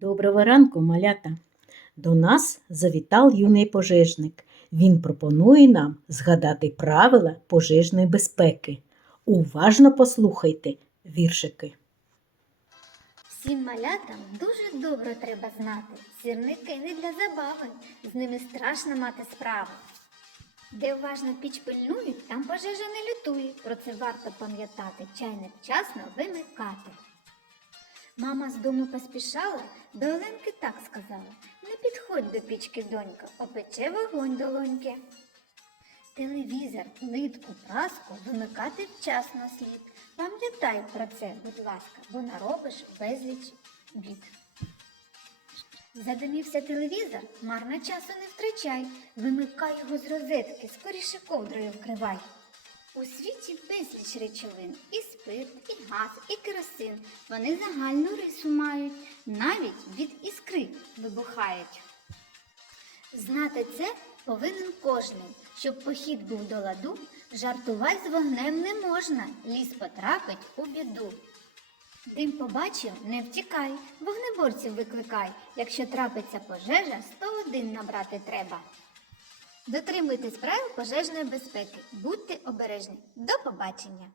Доброго ранку, малята! До нас завітав юний пожежник. Він пропонує нам згадати правила пожежної безпеки. Уважно послухайте віршики. Всім малятам дуже добре треба знати. Сірники не для забави, з ними страшно мати справу. Де уважно піч пильнують, там пожежа не лютує. Про це варто пам'ятати, чайник вчасно вимикати. Мама з дому поспішала, до Оленки так сказала Не підходь до пічки, донька, опече вогонь долоньки. Телевізор, плитку, праску вимикати вчасно слід. Пам'ятай про це, будь ласка, бо наробиш безліч бід. Задимівся телевізор, марно часу не втрачай, вимикай його з розетки, скоріше ковдрою вкривай. У світі безліч речовин, і спирт, і газ, і керосин. Вони загальну рису мають, навіть від іскри вибухають. Знати це повинен кожний, щоб похід був до ладу, жартувати з вогнем не можна, ліс потрапить у біду. Дим побачив, не втікай, вогнеборців викликай. Якщо трапиться пожежа, 101 набрати треба. Дотримуйтесь правил пожежної безпеки, будьте обережні. До побачення!